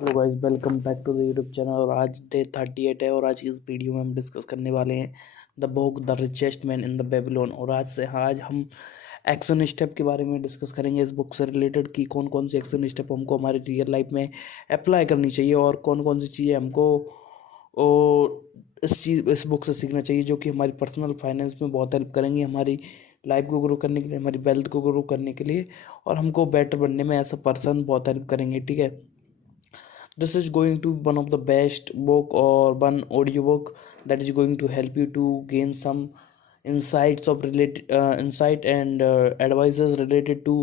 Hello guys, welcome back to the YouTube channel. और आज day 38 है और आज की इस वीडियो में हम डिस्कस करने वाले हैं the book the richest man in the Babylon. और आज हम एक्शन स्टेप के बारे में डिस्कस करेंगे इस बुक से रिलेटेड कि कौन कौन से एक्शन स्टेप हमको हमारी रियल लाइफ में अप्लाई करनी चाहिए और कौन कौन सी चीज़ें हमको इस बुक से सीखना चाहिए जो कि हमारी पर्सनल फाइनेंस में बहुत हेल्प करेंगी, हमारी लाइफ को ग्रो करने के लिए, हमारी वेल्थ को ग्रो करने के लिए और हमको बेटर बनने में एज अ पर्सन बहुत हेल्प करेंगे। ठीक है, this is going to be one of the best book or one audio book that is going to help you to gain some insights of related insight and advices related to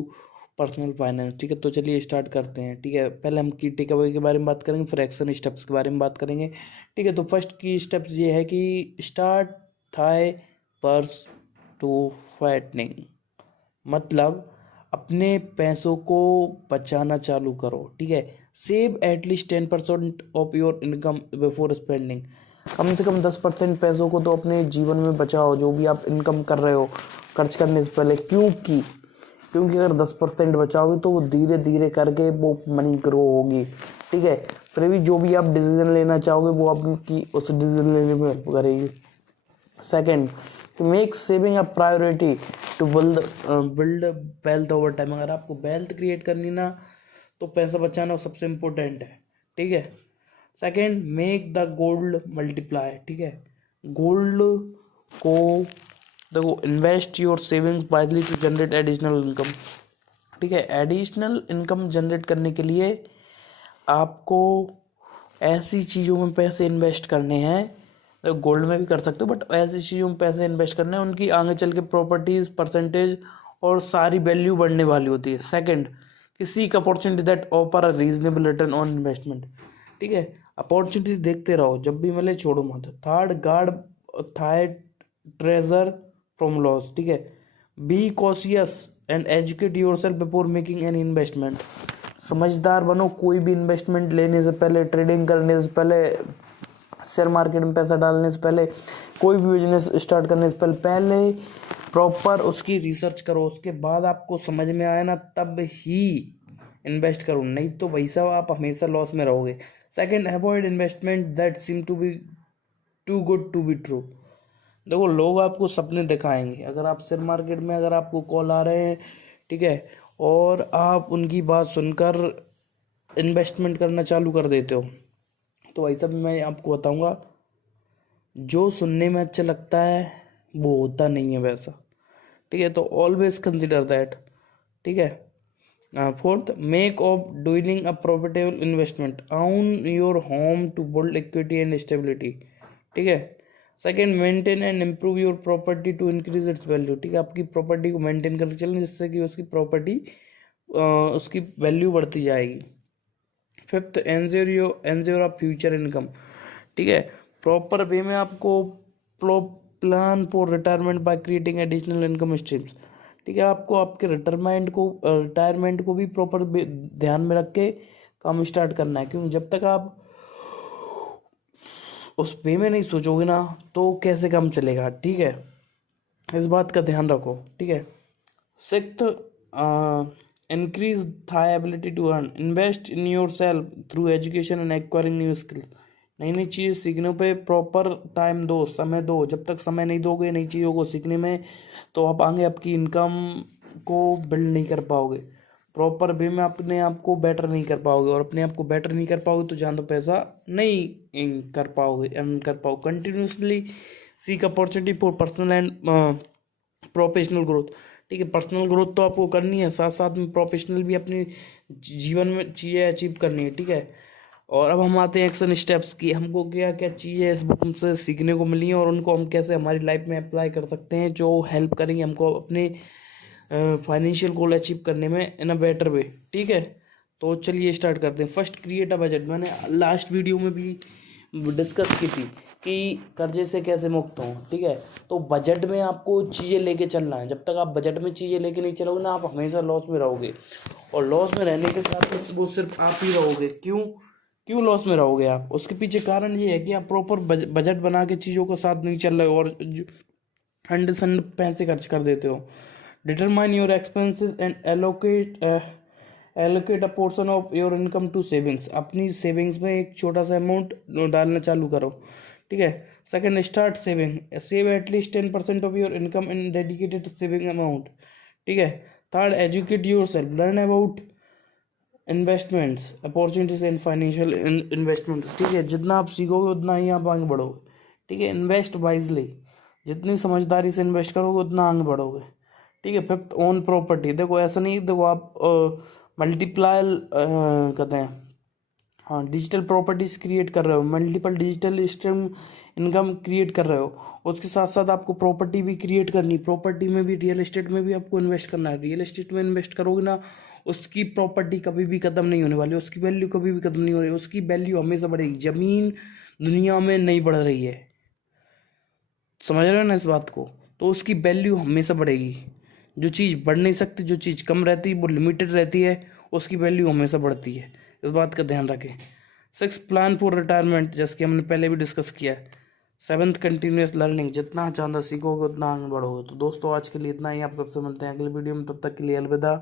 personal finance. ठीक है, तो चलिए start करते हैं। ठीक है, पहले हम की टेक अवे के बारे में बात करेंगे, फिर एक्शन स्टेप्स के बारे में बात करेंगे। ठीक है, तो फर्स्ट की स्टेप्स ये है कि start thy purse to fattening, मतलब अपने पैसों को बचाना चालू करो। ठीक है, save at least 10% of your income before spending. कम से कम 10% पैसों को तो अपने जीवन में बचाओ, जो भी आप इनकम कर रहे हो खर्च करने से पहले। क्योंकि अगर 10% बचाओगे तो वो धीरे धीरे करके वो मनी ग्रो होगी। ठीक है, फिर भी जो भी आप डिसीजन लेना चाहोगे वो आपकी उस डिसीजन लेने में हेल्प करेगी। Second, to make saving a priority to build wealth over time. अगर आपको वेल्थ क्रिएट करनी ना तो पैसा बचाना सबसे इम्पोर्टेंट है। ठीक है, second, make the gold multiply. ठीक है, गोल्ड को देखो, invest your savings wisely to generate additional income. ठीक है, एडिशनल इनकम जनरेट करने के लिए आपको ऐसी चीज़ों में पैसे इन्वेस्ट करने हैं, गोल्ड में भी कर सकते हो, बट ऐसी चीज़ों में पैसे इन्वेस्ट करने हैं उनकी आगे चल के प्रॉपर्टीज, परसेंटेज और सारी वैल्यू बढ़ने वाली होती है। सेकंड, किसी का opportunity that offer a reasonable return on investment. ठीक है, अपॉर्चुनिटी देखते रहो, जब भी मिले छोड़ो मत। Third, guard thy treasure from loss. ठीक है, be cautious and educate yourself before making an investment. समझदार बनो, कोई भी इन्वेस्टमेंट लेने से पहले, ट्रेडिंग करने से पहले, शेयर मार्केट में पैसा डालने से पहले, कोई भी बिजनेस स्टार्ट करने से पहले प्रॉपर उसकी रिसर्च करो। उसके बाद आपको समझ में आए ना तब ही इन्वेस्ट करो, नहीं तो भाई साहब आप हमेशा लॉस में रहोगे। Second, avoid investment that seem to be too good to be true. देखो, लोग आपको सपने दिखाएंगे। अगर आप शेयर मार्केट में अगर आपको कॉल आ रहे हैं, ठीक है, और आप उनकी बात सुनकर इन्वेस्टमेंट करना चालू कर देते हो, तो भाई साहब मैं आपको बताऊंगा, जो सुनने में अच्छा लगता है वो होता नहीं है वैसा। ठीक है, तो ऑलवेज कंसिडर दैट। ठीक है, fourth, make of doing a profitable investment on your home to build equity and stability. ठीक है, second, maintain and improve your property to increase its value. ठीक है, आपकी प्रॉपर्टी को मेंटेन करके चलें जिससे कि उसकी प्रॉपर्टी उसकी वैल्यू बढ़ती जाएगी। Fifth, ensure of future income. ठीक है, प्रॉपर वे में आपको plan for retirement by creating additional income streams. ठीक है, आपको आपके रिटायरमेंट को भी प्रॉपर ध्यान में रख के काम स्टार्ट करना है, क्योंकि जब तक आप उस वे में नहीं सोचोगे ना तो कैसे काम चलेगा। ठीक है, इस बात का ध्यान रखो। ठीक है, sixth, increase thy ability to earn, invest in yourself through education and acquiring new skills। नई नई चीज़ें सीखने पे प्रॉपर टाइम दो, समय दो। जब तक समय नहीं दोगे नई चीज़ों को सीखने में तो आप आगे आपकी इनकम को बिल्ड नहीं कर पाओगे, प्रॉपर वे में अपने आप को बेटर नहीं कर पाओगे, और अपने आप को बेटर नहीं कर पाओगे तो जहाँ तो पैसा नहीं कर पाओगे, अर्न कर पाओगे। Continuously seek opportunity for personal and professional growth. ठीक है, पर्सनल ग्रोथ तो आपको करनी है, साथ साथ में प्रोफेशनल भी अपने जीवन में चीज़ें अचीव करनी है। ठीक है, और अब हम आते हैं एक्शन स्टेप्स की, हमको क्या क्या चीज़ें इस बुक से सीखने को मिली हैं और उनको हम कैसे हमारी लाइफ में अप्लाई कर सकते हैं, जो हेल्प करेंगे हमको अपने फाइनेंशियल गोल अचीव करने में इन अ बेटर वे। ठीक है, तो चलिए स्टार्ट करते हैं। First, create a budget. मैंने लास्ट वीडियो में भी डिस्कस की थी कि कर्जे से कैसे मुक्त हों। ठीक है, तो बजट में आपको चीज़ें लेके चलना है। जब तक आप बजट में चीज़ें लेके नहीं चलोगे ना, आप हमेशा लॉस में रहोगे, और लॉस में रहने के कारण वो सिर्फ आप ही रहोगे। क्यों लॉस में रहोगे आप? उसके पीछे कारण ये है कि आप प्रॉपर बजट बना के चीज़ों के साथ नहीं चल रहे हो और हंड सन्ड पैसे खर्च कर देते हो। Determine your expenses and allocate allocate a portion of your income to savings, अपनी सेविंग्स में एक छोटा सा अमाउंट डालना चालू करो, ठीक है। Second, start saving, save at least 10% of your income in dedicated saving amount, ठीक है। Third, educate your self, learn about investments opportunities and financial investments, ठीक है। जितना आप सीखोगे उतना ही आप आगे बढ़ोगे, ठीक है। इन्वेस्ट वाइजली, जितनी समझदारी से इन्वेस्ट करोगे उतना आगे बढ़ोगे, ठीक है। फिफ्थ, ओन प्रॉपर्टी, देखो ऐसा नहीं, देखो आप मल्टीप्लाई कहते हैं, हाँ, डिजिटल प्रॉपर्टीज क्रिएट कर रहे हो, multiple digital stream income create कर रहे हो, उसके साथ साथ आपको प्रॉपर्टी भी क्रिएट करनी, प्रॉपर्टी में भी, रियल एस्टेट में भी आपको इन्वेस्ट करना है। रियल एस्टेट में इन्वेस्ट करोगे ना, उसकी प्रॉपर्टी कभी भी ख़त्म नहीं होने वाली, उसकी वैल्यू कभी भी ख़त्म नहीं हो रही, उसकी वैल्यू हमेशा बढ़ेगी। ज़मीन दुनिया में नहीं बढ़ रही है, समझ रहे हो ना इस बात को, तो उसकी वैल्यू हमेशा बढ़ेगी। जो चीज़ बढ़ नहीं सकती, जो चीज़ कम रहती है, वो लिमिटेड रहती है, उसकी वैल्यू हमेशा बढ़ती है, इस बात का ध्यान रखें। सिक्स, प्लान फॉर रिटायरमेंट, जैसे कि हमने पहले भी डिस्कस किया है। सेवन्थ, कंटिन्यूस लर्निंग, जितना ज़्यादा सीखोगे उतना आगे बढ़ोगे। तो दोस्तों आज के लिए इतना ही, आप सबसे मिलते हैं अगले वीडियो में, तब तक के लिए अलविदा।